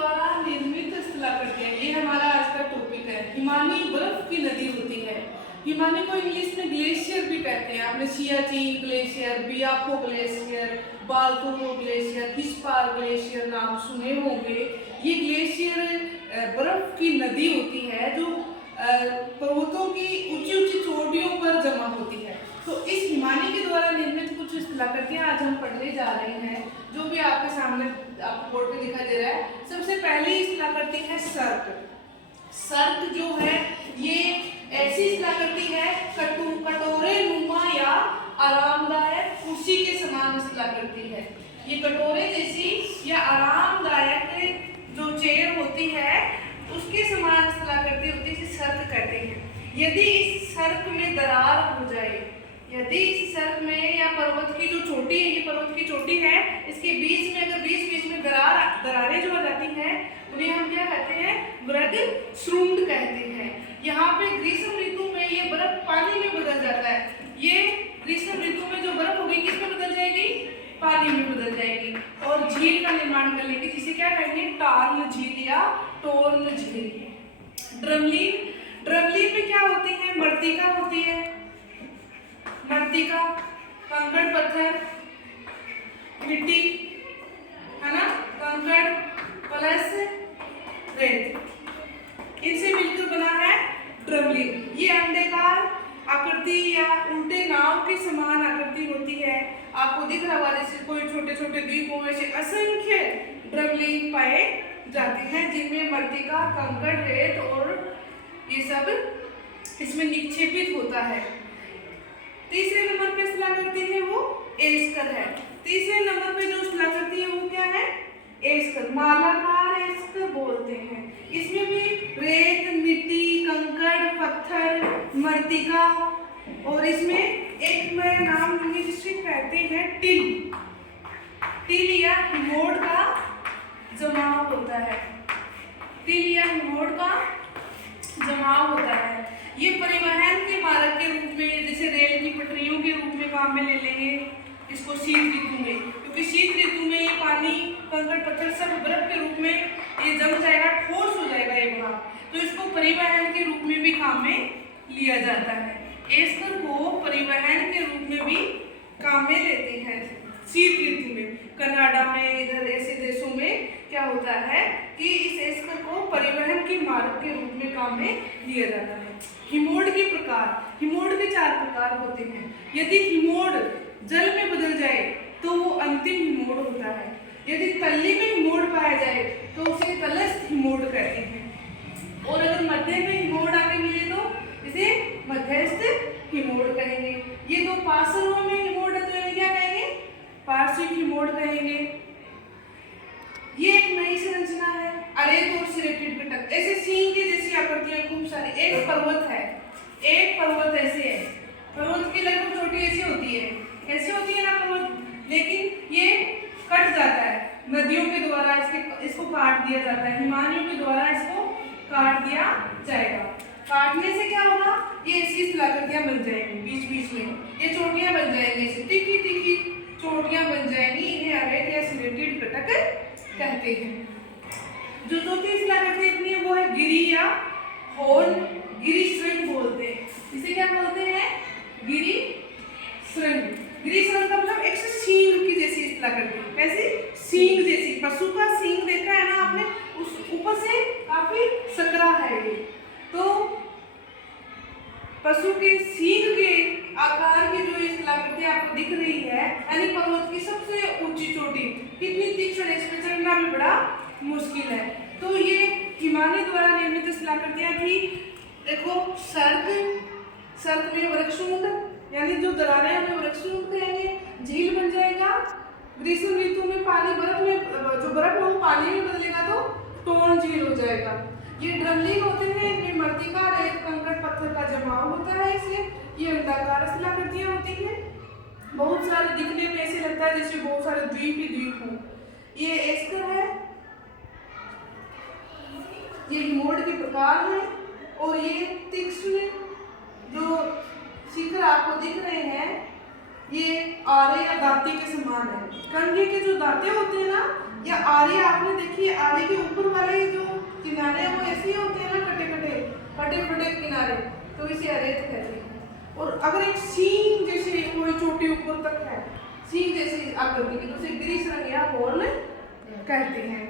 द्वारा निर्मित स्थलाकृतियां, ये हमारा आज का टॉपिक है। हिमानी बर्फ की नदी होती है। हिमानी को इंग्लिश में ग्लेशियर भी कहते हैं। आपने Siachen glacier, Biafo glacier, Baltoro glacier, Hispar glacier नाम सुने होंगे। ये ग्लेशियर बर्फ की नदी होती है जो पर्वतों की ऊंची ऊंची चोटियों पर जमा होती है। तो इस हिमानी के द्वारा निर्मित कुछ स्थलाकृतियां आज हम पढ़ने जा रहे हैं, जो भी आपके सामने आपको बोर्ड पे दिखाई दे रहा है। सबसे पहली स्थलाकृति है सर्क। सर्क जो है ये ऐसी स्थलाकृति है कटोरे नुमा या आरामदायक कुर्सी के समान स्थलाकृति है। ये कटोरे जैसी या आरामदायक जो चेयर होती है उसके समान स्थलाकृति होती है, जिसे सर्क कहते हैं। यदि इस सर्क में दरार हो जाए, यदि इस सर्क में या पर्वत की जो चोटी है, ये पर्वत की चोटी है, इसके बीच में अगर बीच में दरारें जो आ जाती हैं, उन्हें हम क्या कहते हैं? मृग श्रुंड कहते हैं। यहाँ पे ग्रीष्म ऋतु में ये बर्फ पानी में बदल जाता है। ये ग्रीष्म ऋतु में जो बर्फ होगी किस में बदल जाएगी? पानी में बदल जाएगी और झील का निर्माण कर लेगी, जिसे क्या कहेंगे? टार्न झील या टोर्न झील। ड्रमलीन में क्या होती है? मृत्तिका होती है। मृत्तिका, कंकड़ पत्थर, मिट्टी है ना, कंकड़ प्लस रेत, इनसे मिलकर बना है ड्रमलीन। ये अंडाकार आकृति या उल्टे नाव के समान आकृति होती है। आपको दिख रहा होगा जैसे कोई छोटे छोटे द्वीपों में से असंख्य ड्रमलीन पाए जाते हैं, जिनमें मृत्तिका, कंकड़, रेत और ये सब इसमें निक्षेपित होता है। तीसरे नंबर पे स्थलाकृति है वो एस्कर है। तीसरे नंबर पे जो स्थलाकृति है वो क्या है? एस्कर, मालाकार एस्कर बोलते हैं। इसमें भी रेत, मिट्टी, कंकड़, पत्थर, मृत्तिका और इसमें एक मैं नाम लूंगी जिसे कहते हैं टिल या हिमोड का जमाव होता है। टिल या हिमोड का जमाव होता है। ये परिवहन के मार्ग के रूप में, जैसे रेल की पटरियों के रूप में काम में ले लेंगे इसको शीत ऋतु में, क्योंकि शीत ऋतु में ये पानी, कंकड़, पत्थर सब बर्फ के रूप में ये जम जाएगा, ठोस हो जाएगा ये भाग, तो इसको परिवहन के रूप में भी काम में लिया जाता है। एस्कर को परिवहन के रूप में भी काम में लेते हैं शीत ऋतु में। कनाडा में, इधर ऐसे देशों में क्या होता है कि इस एस्कर को परिवहन के मार्ग के रूप में काम में लिया जाता है। हिमोड के प्रकार, हिमोड के 4 प्रकार होते हैं। यदि हिमोड जल में बदल जाए तो वो अंतिम हिमोड होता है। यदि तल्ली में हिमोड पाया जाए तो उसे तलस्थ हिमोड कहते हैं, और अगर मध्य में हिमोड आके मिले तो इसे मध्यस्थ हिमोड कहेंगे। ये 2 पार्श्वों में हिमोड है तो इन्हें क्या कहेंगे? पार्श्विक हिमोड कहेंगे। ये एक नई संरचना है, अरेत और सिरेटेड घटक, ऐसे सींग के जैसी आकृतियां खूब सारी। एक पर्वत है, एक पर्वत ऐसे है, पर्वत की लगभग चोटी ऐसी होती है, ऐसी होती है ना पर्वत, लेकिन ये कट जाता है नदियों के द्वारा, इसको काट दिया जाता है, हिमानियों के द्वारा इसको काट दिया जाएगा। काटने से क्या होगा? ये ऐसी स्थलाकृतियां बन जाएंगी, बीच बीच में ये चोटियां बन जाएंगी, ऐसे तिखी तिखी चोटियां बन जाएंगी। इन्हें अरेट या सिरेटेड घटक कहते हैं। जो चौथी स्थलाकृति अपनी है वो है गिरी या होर्न, गिरी श्रृंग बोलते हैं। इसे क्या बोलते हैं? गिरी श्रृंग। गिरी श्रृंग का मतलब एक सींग की जैसी स्थलाकृति, कैसी? सींग जैसी। पशु का सींग देखा है ना आपने, उस ऊपर से काफी सकरा है ये, तो पशु के सींग के आकार की जो स्थलाकृति आपको दिख रही है, यानी पर्वत की सबसे ऊंची चोटी, कितनी तीक्ष्ण है, इसमें चढ़ना भी बड़ा मुश्किल है। तो ये हिमानी द्वारा निर्मित स्थलाकृतियां थी। देखो सर्क में वृक्षुंड, यानी जो दरारें हमें वृक्षुंड कहेंगे, झील बन जाएगा। ग्रीष्म ऋतु में पानी बर्फ में, जो बर्फ है वो पानी में बदलेगा तो टोर्न झील हो जाएगा। ये ड्रमलीन होते हैं, इनमें मृत्तिका, रेत, कंकड़, पत्थर का जमाव होता है, इसलिए ये अंडाकार स्थलाकृतियां होती हैं। बहुत सारे दिखने में ऐसे लगता है जैसे बहुत सारे द्वीप ही द्वीप हों। ये एस्कर है, ये हिमोड के प्रकार है, और ये तीक्ष्ण जो शिखर आपको दिख रहे हैं ये आरे या दांती के समान है। कंघी के जो दांते होते हैं ना, या आरे आपने देखी है, आरे के ऊपर वाले जो किनारे हैं वो ऐसे ही होते हैं ना, कटे कटे फटे फटे किनारे, तो इसे अरेत कहते हैं। और अगर एक सींग जैसे कोई चोटी ऊपर तक है, सींग जैसी आकृति की, तो उसे गिरीश रंग या हॉर्न कहते हैं।